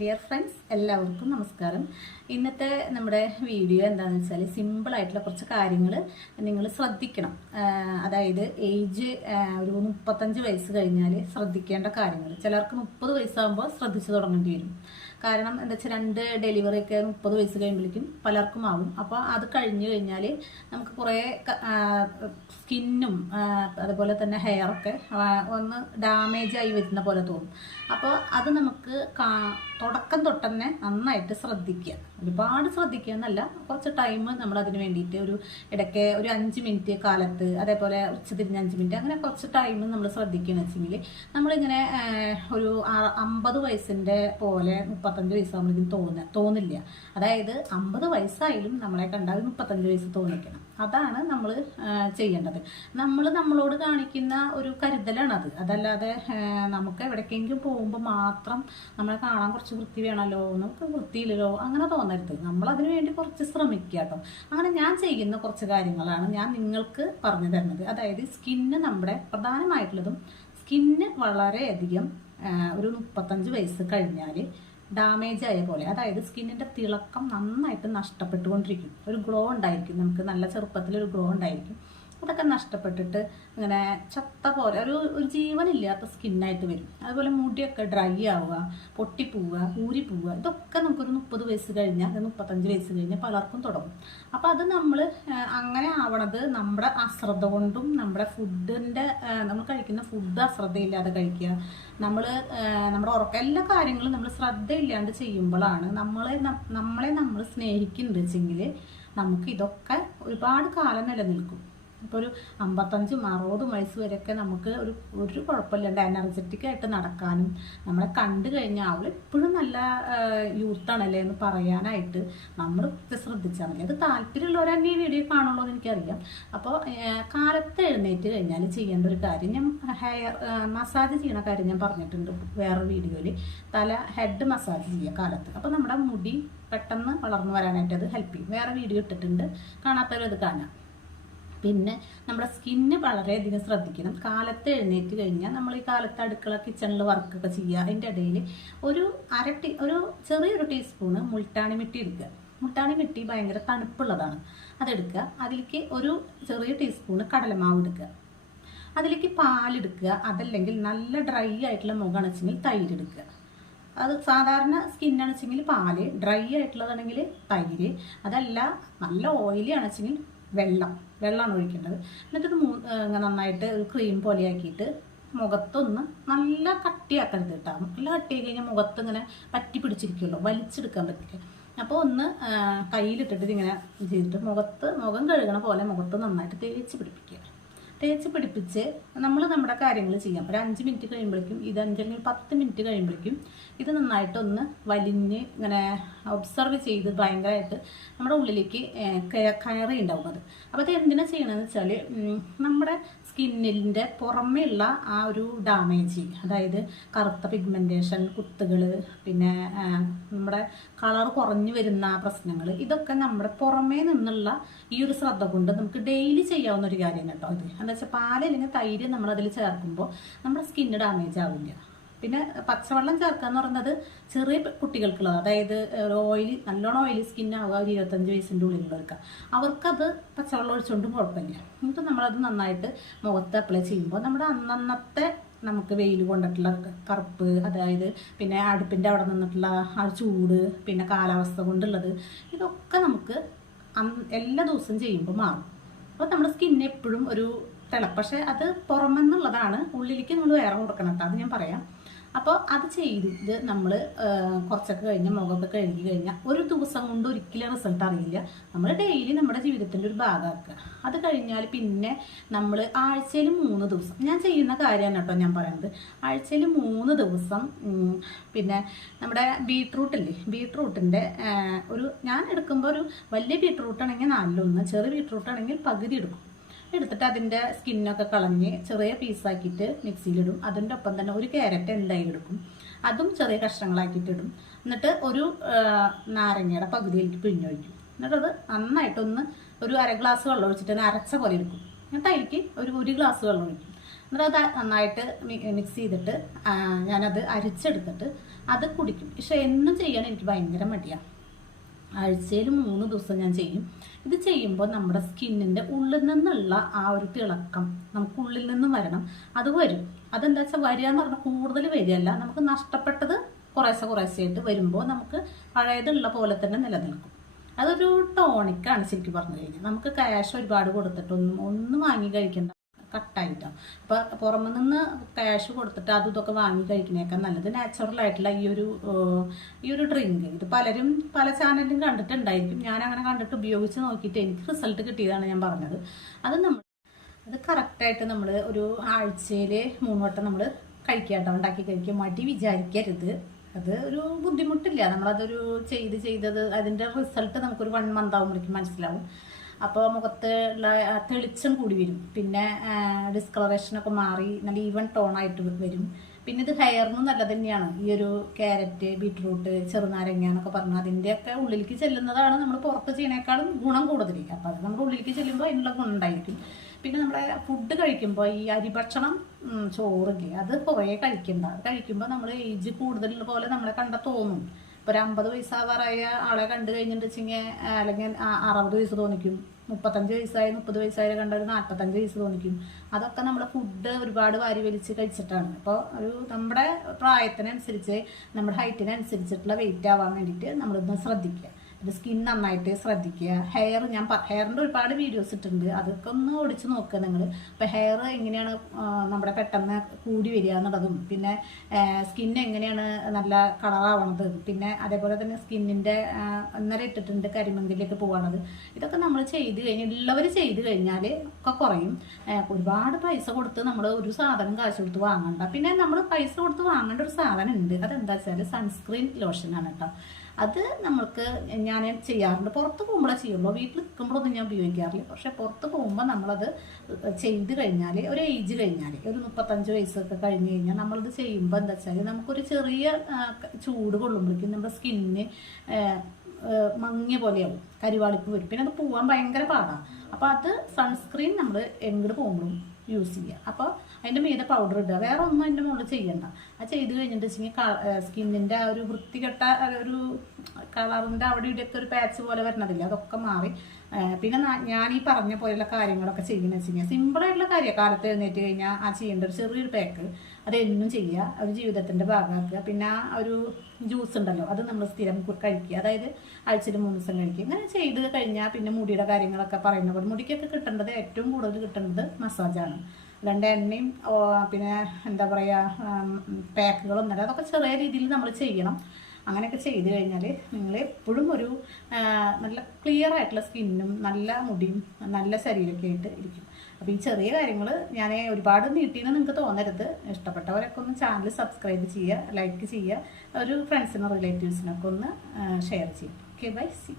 Dear friends, എല്ലാവർക്കും നമസ്കാരം. ഇന്നത്തെ നമ്മുടെ വീഡിയോ എന്താണെന്ന് വെച്ചാൽ സിമ്പിളായിട്ടുള്ള കുറച്ച് കാര്യങ്ങൾ നിങ്ങൾ ശ്രദ്ധിക്കണം. അതായത് ഏജ് ഒരു 35 വയസ്സ് കഴിഞ്ഞാൽ ശ്രദ്ധിക്കേണ്ട കാര്യങ്ങൾ. ചിലർക്ക് 30 വയസ്സാകുമ്പോൾ ശ്രദ്ധിച്ചു തുടങ്ങേണ്ടി വരും. കാരണം എന്താ വെച്ചാൽ 2 ഡെലിവറി ഒക്കെ 30 വയസ്സ് കഴിയുമ്പോഴേക്കും പലർക്കും ആവും. അപ്പോൾ അത് കഴിഞ്ഞു കഴിഞ്ഞാൽ നമുക്ക് കുറേ സ്കിന്നും അതുപോലെ തന്നെ ഹെയറൊക്കെ ഒന്ന് ഡാമേജ് ആയി വരുന്ന പോലെ തോന്നും. അപ്പോൾ അത് നമുക്ക് തുടക്കം തൊട്ടന്നെ നന്നായിട്ട് ശ്രദ്ധിക്കുക. ഒരുപാട് ശ്രദ്ധിക്കുക എന്നല്ല, കുറച്ച് ടൈം നമ്മൾ അതിന് വേണ്ടിയിട്ട് ഇടയ്ക്ക് ഒരു 5 മിനിറ്റ് കാലത്ത്, അതേപോലെ ഉച്ചതിരിഞ്ഞ് 5 മിനിറ്റ്, അങ്ങനെ കുറച്ച് ടൈം നമ്മൾ ശ്രദ്ധിക്കുകയെന്ന് വെച്ചെങ്കിൽ നമ്മളിങ്ങനെ ഒരു 50 വയസ്സിൻ്റെ പോലെ 35 വയസ്സാകുമ്പോഴേക്കും തോന്നില്ല. അതായത് 50 വയസ്സായാലും നമ്മളെ കണ്ടാൽ 35 വയസ്സ് തോന്നിക്കണം. അതാണ് നമ്മൾ ചെയ്യേണ്ടത്. നമ്മളോട് കാണിക്കുന്ന ഒരു കരുതലാണത്. അതല്ലാതെ നമുക്ക് എവിടേക്കെങ്കിലും പോകുമ്പോൾ മാത്രം നമ്മളെ കാണാൻ കുറച്ച് വൃത്തി വേണമല്ലോ, നമുക്ക് വൃത്തിയില്ലല്ലോ, അങ്ങനെ തോന്നരുത്. നമ്മളതിനു വേണ്ടി കുറച്ച് ശ്രമിക്കുക കേട്ടോ. അങ്ങനെ ഞാൻ ചെയ്യുന്ന കുറച്ച് കാര്യങ്ങളാണ് ഞാൻ നിങ്ങൾക്ക് പറഞ്ഞു തരുന്നത്. അതായത് സ്കിന്ന്, നമ്മുടെ പ്രധാനമായിട്ടുള്ളതും സ്കിന്ന് വളരെയധികം ഒരു 35 വയസ്സ് കഴിഞ്ഞാൽ ഡാമേജ് ആയ പോലെ, അതായത് സ്കിന്നിൻ്റെ തിളക്കം നന്നായിട്ട് നഷ്ടപ്പെട്ടുകൊണ്ടിരിക്കും. ഒരു ഗ്ലോ ഉണ്ടായിരിക്കും, നമുക്ക് നല്ല ചെറുപ്പത്തിലൊരു ഗ്ലോ ഉണ്ടായിരിക്കും. അതൊക്കെ നഷ്ടപ്പെട്ടിട്ട് ഇങ്ങനെ ചത്ത പോലെ ഒരു ജീവനില്ലാത്ത സ്കിന്നായിട്ട് വരും. അതുപോലെ മുടിയൊക്കെ ഡ്രൈ ആവുക, പൊട്ടിപ്പോവുക, ഊരിപ്പോവുക, ഇതൊക്കെ നമുക്കൊരു 30 വയസ്സ് കഴിഞ്ഞാൽ, 35 വയസ്സ് കഴിഞ്ഞാൽ പലർക്കും തുടങ്ങും. അപ്പോൾ അത് നമ്മൾ അങ്ങനെ ആവണത് നമ്മുടെ അശ്രദ്ധ കൊണ്ടും, നമ്മുടെ നമ്മൾ കഴിക്കുന്ന ഫുഡ് അശ്രദ്ധയില്ലാതെ കഴിക്കുക, നമ്മുടെ ഉറക്കം, എല്ലാ കാര്യങ്ങളും നമ്മൾ ശ്രദ്ധയില്ലാണ്ട് ചെയ്യുമ്പോഴാണ് നമ്മൾ സ്നേഹിക്കുന്നുണ്ട് വെച്ചെങ്കിൽ നമുക്ക് ഇതൊക്കെ ഒരുപാട് കാലം നിലനിൽക്കും. ഇപ്പോൾ ഒരു 55-60 വയസ്സ് വരെയൊക്കെ നമുക്ക് ഒരു കുഴപ്പമില്ലാണ്ട് എനർജറ്റിക് ആയിട്ട് നടക്കാനും, നമ്മളെ കണ്ടു കഴിഞ്ഞാൽ അവൾ എപ്പോഴും നല്ല യൂത്താണല്ലേ എന്ന് പറയാനായിട്ട് നമ്മൾ ശ്രദ്ധിച്ചാൽ മതി. അത് താല്പര്യമുള്ളവർ തന്നെ ഈ വീഡിയോ കാണുള്ളൂ എന്ന് എനിക്കറിയാം. അപ്പോൾ കാലത്ത് എഴുന്നേറ്റ് കഴിഞ്ഞാൽ ചെയ്യേണ്ട ഒരു കാര്യം, ഞാൻ ഹെയർ മസാജ് ചെയ്യുന്ന കാര്യം ഞാൻ പറഞ്ഞിട്ടുണ്ട് വേറൊരു വീഡിയോയിൽ. ഹെഡ് മസാജ് ചെയ്യുക കാലത്ത്. അപ്പോൾ നമ്മുടെ മുടി പെട്ടെന്ന് വളർന്നു വരാനായിട്ട് അത് ഹെൽപ്പ് ചെയ്യും. വേറെ വീഡിയോ ഇട്ടിട്ടുണ്ട്, കാണാത്തവരും അത് കാണാം. പിന്നെ നമ്മുടെ സ്കിന്ന് വളരെയധികം ശ്രദ്ധിക്കണം. കാലത്ത് എഴുന്നേറ്റ് കഴിഞ്ഞാൽ നമ്മൾ ഈ കാലത്ത് അടുക്കള കിച്ചണിൽ വർക്കൊക്കെ ചെയ്യുക, അതിൻ്റെ ഇടയിൽ ഒരു ചെറിയൊരു ടീസ്പൂണ് മുൾട്ടാണി മിട്ടി എടുക്കുക. മുൾട്ടാണി മിട്ടി ഭയങ്കര തണുപ്പുള്ളതാണ്, അതെടുക്കുക. അതിലേക്ക് ഒരു ചെറിയ ടീസ്പൂണ് കടലമാവ് എടുക്കുക. അതിലേക്ക് പാലെടുക്കുക. അതല്ലെങ്കിൽ നല്ല ഡ്രൈ ആയിട്ടുള്ള മുഖമാണ് വെച്ചെങ്കിൽ തൈര് എടുക്കുക. അത് സാധാരണ സ്കിന്നാണ് വെച്ചെങ്കിൽ പാല്, ഡ്രൈ ആയിട്ടുള്ളതാണെങ്കിൽ തൈര്, അതല്ല നല്ല ഓയിലി ആണെച്ചെങ്കിൽ വെള്ളമാണ് ഒഴിക്കേണ്ടത്. എന്നിട്ട് നന്നായിട്ട് ഒരു ക്രീം പോലെ ആക്കിയിട്ട് മുഖത്തൊന്ന് നല്ല കട്ടിയാക്കരുത് കേട്ടോ. നല്ല കട്ടിയാക്കി കഴിഞ്ഞാൽ മുഖത്ത് ഇങ്ങനെ പറ്റി പിടിച്ചിരിക്കുമല്ലോ, വലിച്ചെടുക്കാൻ പറ്റില്ല. അപ്പോൾ ഒന്ന് കയ്യിലിട്ടിട്ട് ഇതിങ്ങനെ ചെയ്തിട്ട് മുഖം കഴുകണ പോലെ മുഖത്ത് നന്നായിട്ട് തേച്ച് പിടിപ്പിച്ച് നമ്മൾ നമ്മുടെ കാര്യങ്ങൾ ചെയ്യാം. ഒരു 5 മിനിറ്റ് കഴിയുമ്പോഴേക്കും, ഇത് 5 അല്ലെങ്കിൽ 10 മിനിറ്റ് കഴിയുമ്പോഴേക്കും ഇത് നന്നായിട്ടൊന്ന് വലിഞ്ഞ് ഇങ്ങനെ ഒബ്സർവ് ചെയ്ത് ഭയങ്കരമായിട്ട് നമ്മുടെ ഉള്ളിലേക്ക് കയറി ഉണ്ടാവും അത്. അപ്പോൾ അത് എന്തിനാണ് ചെയ്യണമെന്ന് വെച്ചാൽ, നമ്മുടെ സ്കിന്നിൻ്റെ പുറമേയുള്ള ആ ഒരു ഡാമേജ്, അതായത് കറുത്ത പിഗ്മെൻറ്റേഷൻ, കുത്തുകൾ, പിന്നെ നമ്മുടെ കളർ കുറഞ്ഞു വരുന്ന പ്രശ്നങ്ങൾ, ഇതൊക്കെ നമ്മുടെ പുറമേ നിന്നുള്ള ഈ ഒരു ശ്രദ്ധ കൊണ്ട് നമുക്ക് ഡെയിലി ചെയ്യാവുന്ന ഒരു കാര്യമാണ് കേട്ടോ ഇത്. എന്താ വെച്ചാൽ പാലല്ലെങ്കിൽ തൈര് നമ്മളതിൽ ചേർക്കുമ്പോൾ നമ്മുടെ സ്കിന്ന് ഡാമേജ് ആവില്ല. പിന്നെ പച്ചവെള്ളം ചേർക്കുക എന്ന് പറയുന്നത് ചെറിയ കുട്ടികൾക്കുള്ളത്, അതായത് നല്ലോണം ഓയിലി സ്കിന്നാവുക, ഒരു 25 വയസ്സിൻ്റെ ഉള്ളിലുള്ളവർക്ക്, അവർക്കത് പച്ചവെള്ളം ഒഴിച്ചുകൊണ്ടും കുഴപ്പമില്ല. എന്നിട്ട് നമ്മളത് നന്നായിട്ട് മുഖത്ത് അപ്ലൈ ചെയ്യുമ്പോൾ നമ്മുടെ അന്നന്നത്തെ നമുക്ക് വെയിൽ കൊണ്ടിട്ടുള്ള കറുപ്പ്, അതായത് പിന്നെ അടുപ്പിൻ്റെ അവിടെ നിന്നിട്ടുള്ള ആ ചൂട്, പിന്നെ കാലാവസ്ഥ കൊണ്ടുള്ളത്, ഇതൊക്കെ നമുക്ക് എല്ലാ ദിവസവും ചെയ്യുമ്പോൾ മാറും. അപ്പോൾ നമ്മുടെ സ്കിന്ന് എപ്പോഴും ഒരു പക്ഷേ അത് പുറമെന്നുള്ളതാണ്, ഉള്ളിലേക്ക് നമ്മൾ വേറെ കൊടുക്കണം കേട്ടോ, അത് ഞാൻ പറയാം. അപ്പോൾ അത് ചെയ്ത് നമ്മൾ കുറച്ചൊക്കെ കഴിഞ്ഞ് മുഖമൊക്കെ കഴുകി കഴിഞ്ഞാൽ ഒരു ദിവസം കൊണ്ട് ഒരിക്കലും റിസൾട്ട് അറിയില്ല. നമ്മൾ ഡെയിലി നമ്മുടെ ജീവിതത്തിൻ്റെ ഒരു ഭാഗമാക്കുക. അത് കഴിഞ്ഞാൽ പിന്നെ നമ്മൾ ആഴ്ചയിൽ 3 ദിവസം ഞാൻ ചെയ്യുന്ന കാര്യമാണ് കേട്ടോ ഞാൻ പറയുന്നത്. ആഴ്ചയിൽ 3 ദിവസം പിന്നെ നമ്മുടെ ബീട്രൂട്ടിൻ്റെ ഞാൻ എടുക്കുമ്പോൾ ഒരു വലിയ ബീട്രൂട്ടാണെങ്കിൽ 4-1, ചെറിയ ബീട്രൂട്ടാണെങ്കിൽ പകുതി എടുത്തിട്ട് അതിൻ്റെ സ്കിന്നൊക്കെ കളഞ്ഞ് ചെറിയ പീസാക്കിയിട്ട് മിക്സിയിലിടും. അതിൻ്റെ ഒപ്പം തന്നെ ഒരു ക്യാരറ്റ് എന്തായാലും എടുക്കും, അതും ചെറിയ കഷ്ണങ്ങളാക്കിയിട്ട് ഇടും. എന്നിട്ട് ഒരു നാരങ്ങയുടെ പകുതിയിലേക്ക് പിഴിഞ്ഞൊഴിക്കും. എന്നിട്ടത് നന്നായിട്ടൊന്ന് ഒരു 1/2 ഗ്ലാസ് വെള്ളം ഒഴിച്ചിട്ട് അരച്ച പോലെ എടുക്കും. എന്നിട്ട് അതിലേക്ക് ഒരു ഗ്ലാസ് വെള്ളം ഒഴിക്കും. എന്നിട്ട് അത് നന്നായിട്ട് മിക്സ് ചെയ്തിട്ട് ഞാനത് അരിച്ചെടുത്തിട്ട് അത് കുടിക്കും. പക്ഷെ എന്നും ചെയ്യാൻ എനിക്ക് ഭയങ്കര മടിയാണ്. ആഴ്ചയിൽ 3 ദിവസം ഞാൻ ചെയ്യും. ഇത് ചെയ്യുമ്പോൾ നമ്മുടെ സ്കിന്നിൻ്റെ ഉള്ളിൽ നിന്നുള്ള ആ ഒരു തിളക്കം നമുക്കുള്ളിൽ നിന്നും വരണം. അത് വരും. അതെന്താ വെച്ചാൽ വരിക എന്ന് പറഞ്ഞാൽ കൂടുതൽ വരികയല്ല, നമുക്ക് നഷ്ടപ്പെട്ടത് കുറേശ്ശെയായിട്ട് വരുമ്പോൾ നമുക്ക് പഴയതുള്ള പോലെ തന്നെ നിലനിൽക്കും. അതൊരു ടോണിക്കാണ് ശരിക്കും പറഞ്ഞു കഴിഞ്ഞാൽ. നമുക്ക് ക്യാഷ് ഒരുപാട് കൊടുത്തിട്ടൊന്നും വാങ്ങി കഴിക്കേണ്ട, കട്ടായിട്ടാണ്. അപ്പോൾ പുറമെ നിന്ന് ക്യാഷ് കൊടുത്തിട്ട് അതും ഇതൊക്കെ വാങ്ങി കഴിക്കുന്നേക്കാൾ നല്ലത് നാച്ചുറൽ ആയിട്ടുള്ള ഈ ഒരു ഡ്രിങ്ക്. ഇത് പലരും പല ചാനലിലും കണ്ടിട്ടുണ്ടായിരിക്കും. ഞാൻ അങ്ങനെ കണ്ടിട്ട് ഉപയോഗിച്ച് നോക്കിയിട്ട് എനിക്ക് റിസൾട്ട് കിട്ടിയതാണ് ഞാൻ പറഞ്ഞത്. അത് കറക്റ്റായിട്ട് നമ്മൾ ഒരു ആഴ്ചയിൽ 3 വട്ടം നമ്മൾ കഴിക്കാട്ടോ, ഉണ്ടാക്കി കഴിക്കുക. മടി വിചാരിക്കരുത്. അത് ഒരു ബുദ്ധിമുട്ടില്ല. നമ്മളതൊരു ചെയ്തത് അതിൻ്റെ റിസൾട്ട് നമുക്കൊരു 1 മന്ത് ആകുമ്പോഴേക്കും മനസ്സിലാവും. അപ്പോൾ മുഖത്ത് ഉള്ള തെളിച്ചം കൂടി വരും. പിന്നെ ഡിസ്കളറേഷനൊക്കെ മാറി നല്ല ഈവൻ ടോണായിട്ട് വരും. പിന്നെ ഇത് ഹെയറിനും നല്ലത് തന്നെയാണ്. ഈ ഒരു ക്യാരറ്റ്, ബീട്രൂട്ട്, ചെറുനാരങ്ങ എന്നൊക്കെ പറഞ്ഞാൽ അതിൻ്റെയൊക്കെ ഉള്ളിലേക്ക് ചെല്ലുന്നതാണ് നമ്മൾ പുറത്ത് ചെയ്യുന്നേക്കാളും ഗുണം കൂടുതൽ. അപ്പോൾ അത് നമ്മുടെ ഉള്ളിലേക്ക് ചെല്ലുമ്പോൾ അതിനുള്ള ഗുണം ഉണ്ടായിരിക്കും. പിന്നെ നമ്മുടെ ഫുഡ് കഴിക്കുമ്പോൾ ഈ അരിഭക്ഷണം, ചോറില്ലേ, അത് കുറേ കഴിക്കണ്ട. കഴിക്കുമ്പോൾ നമ്മൾ ഏജ് കൂടുതലുള്ള പോലെ നമ്മളെ കണ്ടാൽ തോന്നും. ഇപ്പോൾ ഒരു 50 വയസ്സാവാറായ ആളെ കണ്ടു കഴിഞ്ഞിട്ടുണ്ടെങ്കിൽ അല്ലെങ്കിൽ 60 വയസ്സ് തോന്നിക്കും. 35 വയസ്സായി 30 വയസ്സായ കണ്ട ഒരു 45 വയസ്സ് തോന്നിക്കും. അതൊക്കെ നമ്മുടെ ഫുഡ് ഒരുപാട് വാരി വലിച്ച് കഴിച്ചിട്ടാണ്. അപ്പോൾ നമ്മുടെ പ്രായത്തിനനുസരിച്ച് നമ്മുടെ ഹൈറ്റിനനുസരിച്ചിട്ടുള്ള വെയിറ്റ് ആവാൻ വേണ്ടിയിട്ട് നമ്മളിതൊന്ന് ശ്രദ്ധിക്കുക. പിന്നെ സ്കിൻ നന്നായിട്ട് ശ്രദ്ധിക്കുക. ഹെയറിൻ്റെ ഒരുപാട് വീഡിയോസ് ഇട്ടിട്ടുണ്ട്, അതൊക്കെ ഒന്ന് ഓടിച്ച് നോക്കുക നിങ്ങൾ. അപ്പോൾ ഹെയർ എങ്ങനെയാണ് നമ്മുടെ പെട്ടെന്ന് കൂടി വരിക എന്നുള്ളതും, പിന്നെ സ്കിൻ എങ്ങനെയാണ് നല്ല കളറാവണത്, പിന്നെ അതേപോലെ തന്നെ സ്കിന്നിൻ്റെ ഇന്നലെ ഇട്ടിട്ടുണ്ട് കരിമങ്കിലേക്ക് പോകണത്. ഇതൊക്കെ നമ്മൾ ഉള്ളവർ ചെയ്ത് കഴിഞ്ഞാൽ ഒക്കെ കുറയും. ഒരുപാട് പൈസ കൊടുത്ത് നമ്മൾ ഒരു സാധനം കാശ് കൊടുത്ത് വാങ്ങണ്ട. പിന്നെ നമ്മൾ പൈസ കൊടുത്ത് വാങ്ങേണ്ട ഒരു സാധനം ഉണ്ട്. അതെന്താ വെച്ചാൽ സൺസ്ക്രീൻ ലോഷനാണ് കേട്ടോ. അത് നമ്മൾക്ക് ഞാൻ ചെയ്യാറുണ്ട്. പുറത്ത് പോകുമ്പോഴേ ചെയ്യുള്ളൂ, വീട്ടിൽ നിൽക്കുമ്പോഴൊന്നും ഞാൻ ഉപയോഗിക്കാറില്ല. പക്ഷെ പുറത്ത് പോകുമ്പോൾ നമ്മളത് ചെയ്ത് കഴിഞ്ഞാൽ ഒരു ഏജ് കഴിഞ്ഞാൽ ഒരു 35 വയസ്സൊക്കെ കഴിഞ്ഞ് കഴിഞ്ഞാൽ നമ്മളത് ചെയ്യുമ്പോൾ എന്താ വെച്ചാൽ നമുക്കൊരു ചെറിയ ചൂട് കൊള്ളുമ്പോഴേക്കും നമ്മുടെ സ്കിന്നിന് മങ്ങിയ പോലെയാവും, കരിവാളിപ്പ് വരും. പിന്നെ അത് പോകാൻ ഭയങ്കര പാടാണ്. അപ്പോൾ അത് സൺസ്ക്രീൻ നമ്മൾ എങ്ങോട്ട് പോകുമ്പോഴും യൂസ് ചെയ്യുക. അപ്പോൾ അതിൻ്റെ മീതെ പൗഡർ ഇടുക, വേറെ ഒന്നും അതിൻ്റെ മുകളിൽ ചെയ്യണ്ട. അത് ചെയ്ത് കഴിഞ്ഞിട്ട് വെച്ചെങ്കിൽ സ്കിന്നിൻ്റെ ആ ഒരു വൃത്തികെട്ട ഒരു കളറിൻ്റെ അവിടെ ഇവിടെയൊക്കെ ഒരു പാച്ച് പോലെ വരണതില്ല, അതൊക്കെ മാറി. പിന്നെ ഞാൻ ഈ പറഞ്ഞ പോലെയുള്ള കാര്യങ്ങളൊക്കെ ചെയ്യുന്നത് വെച്ച് കഴിഞ്ഞാൽ സിമ്പിളായിട്ടുള്ള കാര്യമാണ്. കാലത്ത് എഴുന്നേറ്റ് കഴിഞ്ഞാൽ ആ ചെയ്യേണ്ട ഒരു ചെറിയൊരു പാക്ക് അത് എന്നും ചെയ്യുക, ഒരു ജീവിതത്തിൻ്റെ ഭാഗമാക്കുക. പിന്നെ ആ ഒരു ജ്യൂസ് ഉണ്ടല്ലോ, അത് നമ്മൾ സ്ഥിരം കഴിക്കുക, അതായത് ആഴ്ചയിൽ 3 ദിവസം കഴിക്കുക. ഇങ്ങനെ ചെയ്ത് കഴിഞ്ഞാൽ പിന്നെ മുടിയുടെ കാര്യങ്ങളൊക്കെ പറയുന്ന പോലെ മുടിക്കൊക്കെ കിട്ടേണ്ടത്, ഏറ്റവും കൂടുതൽ കിട്ടേണ്ടത് മസാജാണ്. അല്ലാണ്ട് എണ്ണയും പിന്നെ എന്താ പറയുക പാക്കുകളൊന്നും, അതൊക്കെ ചെറിയ രീതിയിൽ നമ്മൾ ചെയ്യണം. അങ്ങനെയൊക്കെ ചെയ്ത് കഴിഞ്ഞാൽ നിങ്ങൾ എപ്പോഴും ഒരു നല്ല ക്ലിയർ ആയിട്ടുള്ള സ്കിന്നും നല്ല മുടിയും നല്ല ശരീരമൊക്കെ ആയിട്ട് ഇരിക്കും. അപ്പോൾ ഈ ചെറിയ കാര്യങ്ങൾ ഞാൻ ഒരുപാട് നീട്ടിയെന്ന് നിങ്ങൾക്ക് തോന്നരുത്. ഇഷ്ടപ്പെട്ടവരൊക്കെ ഒന്ന് ചാനൽ സബ്സ്ക്രൈബ് ചെയ്യുക, ലൈക്ക് ചെയ്യുക, ഒരു ഫ്രണ്ട്സിനും റിലേറ്റീവ്സിനൊക്കെ ഒന്ന് ഷെയർ ചെയ്യും. Okay, bye, C.